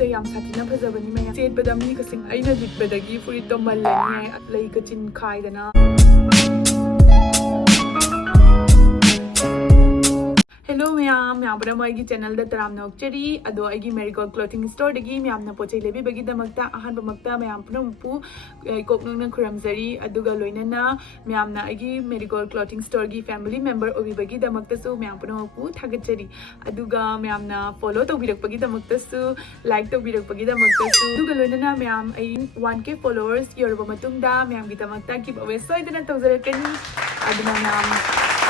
ꯁꯤꯁꯦ ꯌꯥꯝ ꯁꯥꯊꯤꯅ ꯐꯖꯕꯅꯤ ꯃꯌꯥꯝ ꯁꯦꯠꯄꯗ ꯃꯤꯒꯁꯤꯡ ꯑꯩꯅ ꯂꯤꯠꯄꯗꯒꯤ ꯐꯨꯔꯤꯠꯇꯣ ꯃꯜꯂꯅꯤ ꯂꯩꯒ ꯆꯤꯟ ꯈꯥꯏꯗꯅ Hello ꯃꯌꯥꯝꯕꯗ ꯃꯣꯏꯒꯤ ꯆꯦꯅꯦꯜꯗ ꯇꯔꯥꯝꯅ ꯑꯣꯛꯆꯔꯤ ꯑꯗꯣ ꯑꯩꯒꯤ ꯃꯦꯔꯤꯒꯣꯜ ꯀ꯭ꯂꯣꯊꯤꯡ ꯁ꯭ꯇꯣꯔꯗꯒꯤ ꯃꯌꯥꯝꯅ ꯄꯣꯠꯆꯩ ꯂꯩꯕꯤꯕꯒꯤꯗꯃꯛꯇ ꯑꯍꯥꯟꯕꯃꯛꯇ ꯃꯌꯥꯝ ꯄꯨꯝꯅꯃꯛꯄꯨ ꯀꯣꯛꯅꯨꯡꯅ ꯈꯨꯔꯨꯝꯖꯔꯤ ꯑꯗꯨꯒ ꯂꯣꯏꯅꯅ ꯃꯌꯥꯝꯅ ꯑꯩꯒꯤ ꯃꯦꯔꯤꯒꯣꯜ ꯀ꯭ꯂꯣꯊꯤꯡ ꯁ꯭ꯇꯣꯔꯒꯤ ꯐꯦꯃꯤꯂꯤ ꯃꯦꯝꯕꯔ ꯑꯣꯏꯕꯤꯕꯒꯤꯗꯃꯛꯇꯁꯨ ꯃꯌꯥꯝ ꯄꯨꯝꯅꯃꯛꯄꯨ ꯊꯥꯒꯠꯆꯔꯤ ꯑꯗꯨꯒ ꯃꯌꯥꯝꯅ ꯐꯣꯂꯣ ꯇꯧꯕꯤꯔꯛꯄꯒꯤꯗꯃꯛꯇꯁꯨ ꯂꯥꯏꯛ ꯇꯧꯕꯤꯔꯛꯄꯒꯤꯗꯃꯛꯇꯁꯨ ꯑꯗꯨꯒ ꯂꯣꯏꯅꯅ ꯃꯌꯥꯝ ꯑꯩ 1K ꯐꯣꯂꯣꯋꯔꯁ ꯌꯧꯔꯕ ꯃꯇꯨꯡꯗ ꯃꯌꯥꯝꯒꯤꯗꯃꯛꯇ ꯒꯤꯞ ꯑꯋꯦ ꯁꯣꯏꯗꯅ ꯇꯧꯖꯔꯛꯀꯅꯤ ꯑꯗꯨꯅ ꯃꯌꯥꯝ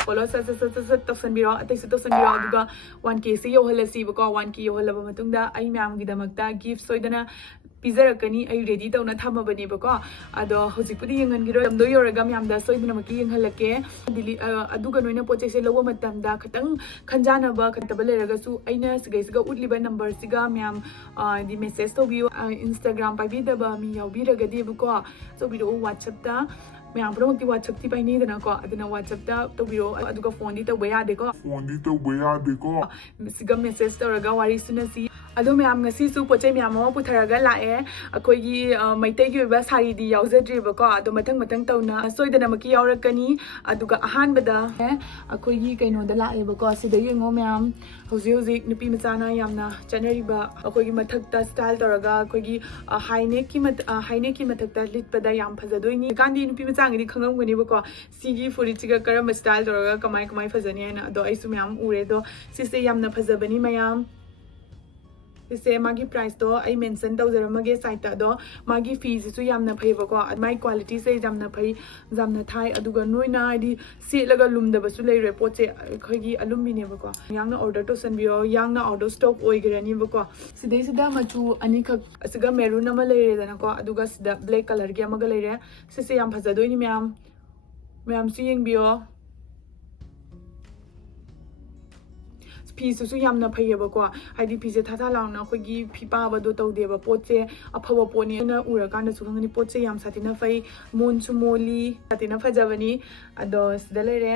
follow sat tausanbiro ataisu tausanbiro aduga 1K se yohalasiba 1K yohalaba matungda ai myam gidamakta gift soidana pizarakani ai ready tawna thamabani ba ado hojikpudi yenghangiro tamdo yoraga myamda soidana maki yenghalake dili aduga noina poche se lowa matamda khatang khanjanaba khataba leraga su aina sigaisiga utliba number siga myam di message tobiyo Instagram paibidaba mi yawbiragadi ba so biro WhatsApp ta ma'am पुनमक्ति WhatsApp ती पाइने दनाको अदना WhatsApp ता तोबिरो अदुगा phone दी तौबा यादेको सिगा message तौरगा वारी सुनसी अदो ma'am ngasi पोचे ma'am अमा पुथरगा लाए अखोइगी मैतैगी ओइबा सारी दी यावजद्रिबको अदो मथंग मथंग तौना सोइदना मकी यावरकनी अदुगा अहानबदा अखोइगी कैनोदा लाएबको सिदा येंगो मैम हौजे हौजे नुपी मचाना यामना चनरिबा अखोइगी मथक्ता स्टाइल तौरगा अखोइगी हाईनेक की मथक्ता लिटपदा याम फजदोइनी कांदी नुपी मचांगदी खंगमगनीबको सिगी फुरिचिगा करम स्टाइल तौरगा कमाई फजनी हैना अदो आइसु मैम उरे दो सिसे यामना फजबनी मैम इसे मागी प्राइस तो आई मेंशन तौजरमगे साइट दो मागी फीस सु यामना फैबको माई क्वालिटी से यामना फै जामना थाई अदुगा नोइना आदि सेलगा लुमदबसु लेरे पोचे खगी अलुमिनेबको यांगना ऑर्डर तो सनबियो यांगना आउट ऑफ स्टॉक ओइगरनीबको सिदै सिदा मचु अनिख असगा मेरून अमा लेरे दनको अदुगा सिदा ब्लैक कलर गे अमागा लेरे सिसे याम फजदोइनी मैम सु येंगबियो फीसुसु यामना फैयबको हाइदि फीसे थाथा लाउना अखोइगी फिपाबदो तौदेबा पोचे अफबा पोनी ना उरकांदा सु खंगनी पोचे याम साथिना फै मोनसु मोली साथिना फजबनी अदो सिदा लेरे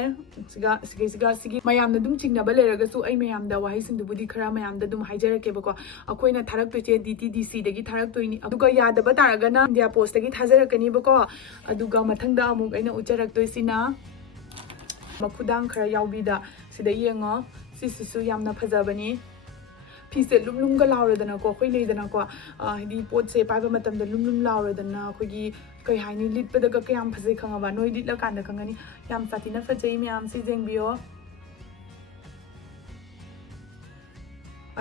सिगी मयामना दुम चिंगनाबा लेरगसु आई मयामदा वाहि सिंदुबुदी खरा मयामदा दुम हाइजरकेबको अखोइना थारक्तोइचे DTDC दगी थारक्तोइनी अदुगा यादबा तारगना इंडिया पोस्ट दगी थाजरकनीबको अदुगा मथंगदा अमुक आइना उचरक्तोइसिना मखुदांग खरा यावबिदा सिदा येंगो सिसु यामना फजबनी फीसे लुमलुमगा लाउरदना को खोइ लेदना को हिदी पोट से पाइबा मतम द लुमलुम लाउरदना खोगी कई हाइनी लिटपदगा कयाम फजै खंगाबा नोइ लिटला कांदा खंगनी याम साथिना फजै म्याम सि जेंगबियो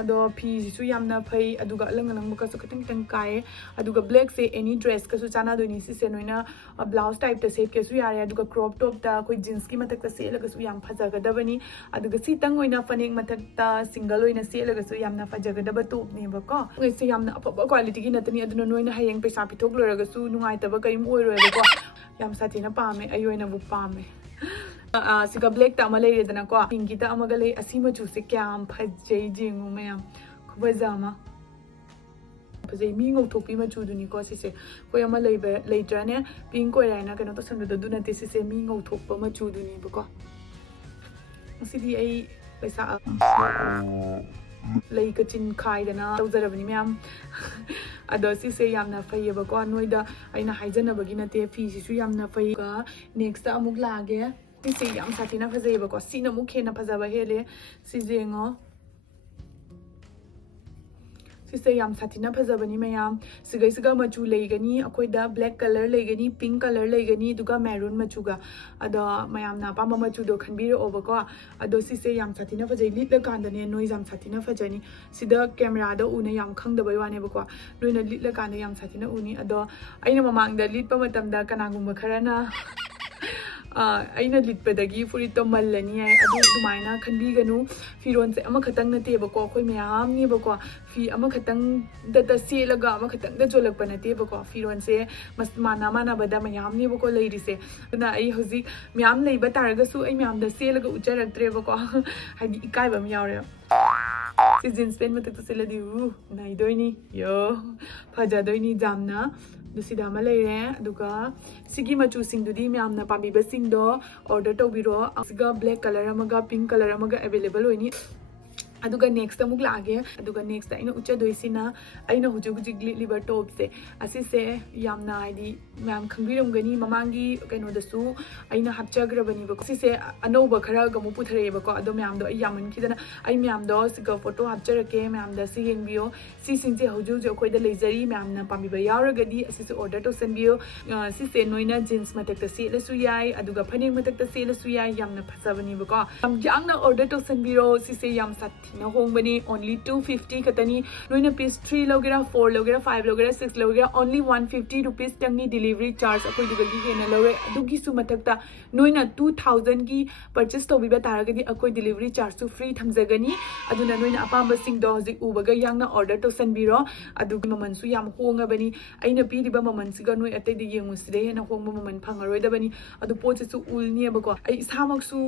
अदो फीसु यामना फै अदुगा अलंगलंगबकासु खतंग खतंग काए अदुगा ब्लैक से एनी ड्रेस कसु चाना दोनी सिसे नोइना ब्लाउज टाइप ता सेट केसु यारे अदुगा क्रॉप टॉप ता कोई जींस की मथक ता सेलगसु याम फजगदबनी अदुगा सितंग ओइना फनेक मथक ता सिंगल ओइना सेलगसु यामना फजगदब टॉप नेबको एसे यामना अफबा क्वालिटी की नतनी अदुना नोइना हयेंग पैसा पिथोक लोरगसु नुंगाइतबा करिम ओइरोयबको याम साथिना पामे अयोइना बु पामे सिगा ब्लैक ता अमा लेरेदना को पिंकी ता अमागा ले असि मचु से क्याम फजै जिंगु मैम खुबजामा फजै मी ngौथोपी मचुदुनी को सिसे कोइ अमा लेट्राने पिंक कोइराइना कनो तो संदो दुनते सिसे मी ngौथोपा मचुदुनी बको सिदि आई पैसा लैका चिन खाइदना तौजरबनी मैम अदो सिसे यामना फैयबको नोइदा आइना हाइजनबगी नते फीसिसु यामना फैगा नेक्स्ट अमुक लागे सिसे याम साथिना फजैबको सिना मुख हेना फजबा हेले सिजेंगो सिसे याम साथिना फजबनी मैम सिगैसिगा मचु लेगनी अखोइदा ब्लैक कलर लेगनी पिंक कलर लेगनी दुगा मैरून मचुगा अदो मैमना पामा मचुदो खनबिरो ओबको अदो सिसे याम साथिना फजै लिटला कांदने नोइ याम साथिना फजनी सिदा कैमरा दो उना याम खंगदबय वानेबको नोइना लिटला कांदा याम साथिना उनी अदो आइना ममांगदा लिटपा मतमदा कनागुंबा खरना अइना लिटपदगी फुरितो मल्लनी है अदु दुमाइना खनबिगनु फिरोन से अमा खतंग नतेबको खोइ मयाम नेबको फी अमा खतंग दता सेलगा अमा खतंग द जोलकपा नतेबको फिरोन से मस माना बदा मयाम नेबको लेरिसे ना आई हजि मयाम लेबा तारगसु आई मयाम द सेलगा उचरक्त्रेबको हाइदि इकाइबम यावरे सि जींस पेन मतक सेलदि नाइदोइनी यो फजादोइनी जामना दुसिदा मा लेरे दुगा सिगी मचु सिंगदुदी म्यामना पाबिबा सिंगदो ऑर्डर तौबिरो सिगा ब्लैक कलर अमगा पिंक कलर अमगा अवेलेबल होइनी aduga next amuk laage aduga next aina ucha doisina aina hujug hujig liver top se asise yamna idi mam khangbiram gani mamangi kaino dasu aina hapchagrabani ba sise anoba khara gamu puthare ba ko ado mam do yaman kidana ai mam do siga photo hapcharake mam da si yengbiyo si singje hujug jo khoida leizari mam na pamiba yauragadi asise order to senbiyo sise noina jeans matak ta se lasu yai aduga phaning matak ta se lasu yai yamna phasabani ba ko yamna order to senbiro sise yam sat na hongbani only 250 katani noina piece 3 logera 4 logera 5 logera 6 logera only 150 rupees tangni delivery charge akoi dugagi hena lore adugi su mathakta noina 2000 gi purchase tobiba taragadi akoi delivery charge su free thamjagani aduna noina apamba singdo hoji ubaga yangna order to sanbiro adugi maman su yam hongabani aina piriba maman siga noi atai de yenguside hena hongba maman phangaroidabani adu poche su ulni abako ai samak su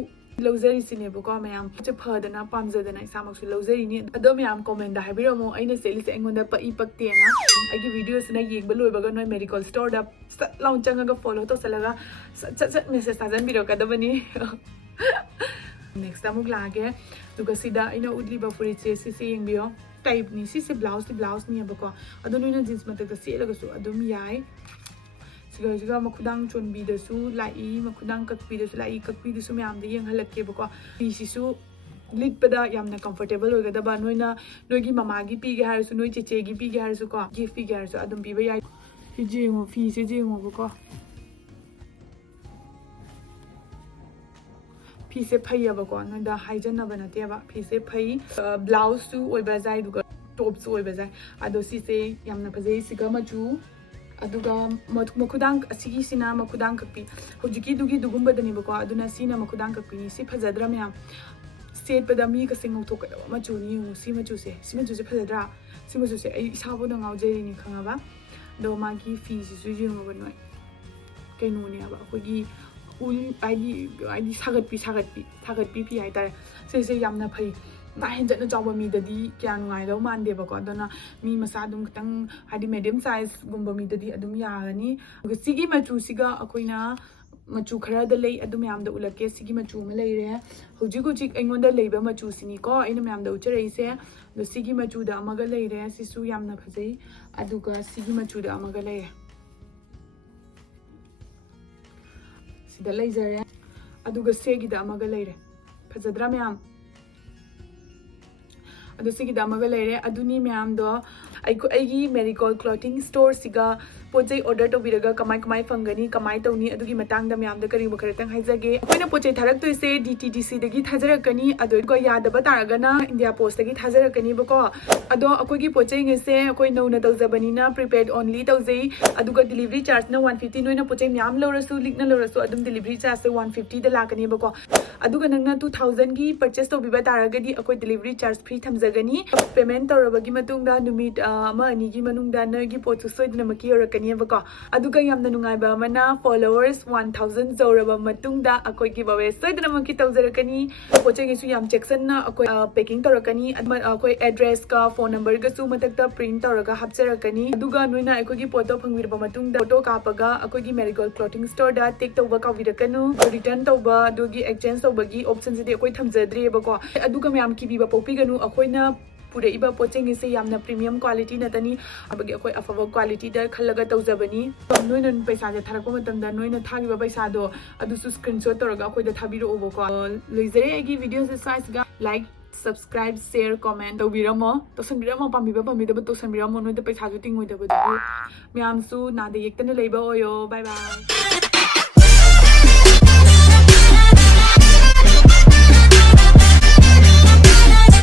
lawzari sinebo ko mayam che phadana pamjadana isamaksu lawzari ni ado mayam comment da habiramo aina selise engonda pa ipakte na agi videos na yegba loibaga noi medical store da launch changa follow to salaga chat message sajan biro kadabani next amuk lage duga sida aina udliba furiche sisi yengbiyo type ni sisi blouse ni abako ado noina jeans matak se laga su adum yai siga makudang chonbi da su lai makudang kakpi da su lai kakpi da su myam da yeng halak ke bako pi su litpada yamna comfortable oiga da ba noina noigi mama gi pi ge har su noi cheche gi pi ge har su ko gift pi ge har su adum pi ba yai jengo fi se jengo bako pi se phaiya bako noida haijanna banate ba pi se phai blouse su oiba jai duga top su oiba jai ado si se yamna phajai siga machu aduga makudang asigi sina makudang kapi hojiki dugi dugumba dani bako aduna sina makudang kapi ni si phajadra myam set pada mi ka singau thok da machu ni si machu se phajadra si machu se ai isabu da ngau jeri ni khanga ba do ma gi fi si su ji ngo banoi kaino ne ba ko gi ul ai sagat pi ai ta se yamna phai na henjana chawba mi dadi kya ngai do mande ba ko adona mi masa dum tang hadi medium size gumba mi dadi adum yagani sigi machu siga akoina machu khara da lei adum yam da ulake sigi machu ma lei re hujik aingonda leiba machu sini ko aina myam da ucharei se do sigi machu da amaga lei re sisu yamna phajai aduga sigi machu da amaga lei sida lei jare aduga segi da amaga lei re phajadra myam ado sigi damaga leire aduni myam do aigi medical clothing store siga pojai order to biraga kamai fangani kamai tawni adugi matang da myam da kari bu kharatang haijage akoina pojai tharak to se DTDC dagi thajarakani ado ko yadaba taragana India Post dagi thajarakani bako ado akogi pojai ngese akoi nauna tawjabani na prepaid only tawjai aduga delivery charge na 150 noina pojai myam lorasu likna lorasu adum delivery charge se 150 da lakani bako aduga nangna 2000 gi purchase to biba taragadi akoi delivery charge free thamjagani payment tawrabagi matungda numit ama ani gi manungda nagi pochu soidna maki yorakani bako aduga yamna nungai ba mana followers 1000 zoraba matungda akoi gi bawe soidna maki tawjarakani pochai gi su yam section na akoi packing tawrakani akoi address ka phone number ga su matakta print tawraga hapcharakani aduga noina akoi gi photo phangwirba matungda photo kapaga akoi gi marigold clothing store da take tawba kawirakanu return tawba adugi exchange tawbagi option sidi akoi thamjadre bako aduga myam ki biba popiganu akoina pure iba pocheng se yamna premium quality natani abagi akoi afaba quality da khallaga tawjabani noina paisa ja tharakpa matamda noina thagiba paisa do adu su screenshot tawraga akoi da thabiro obako loizare agi videos size ga like subscribe share comment tawbiramo tosanbiramo pambiba pambidaba tosanbiramo noida paisa ju tingoi da bu myam su na de yektana leiba oyo bye bye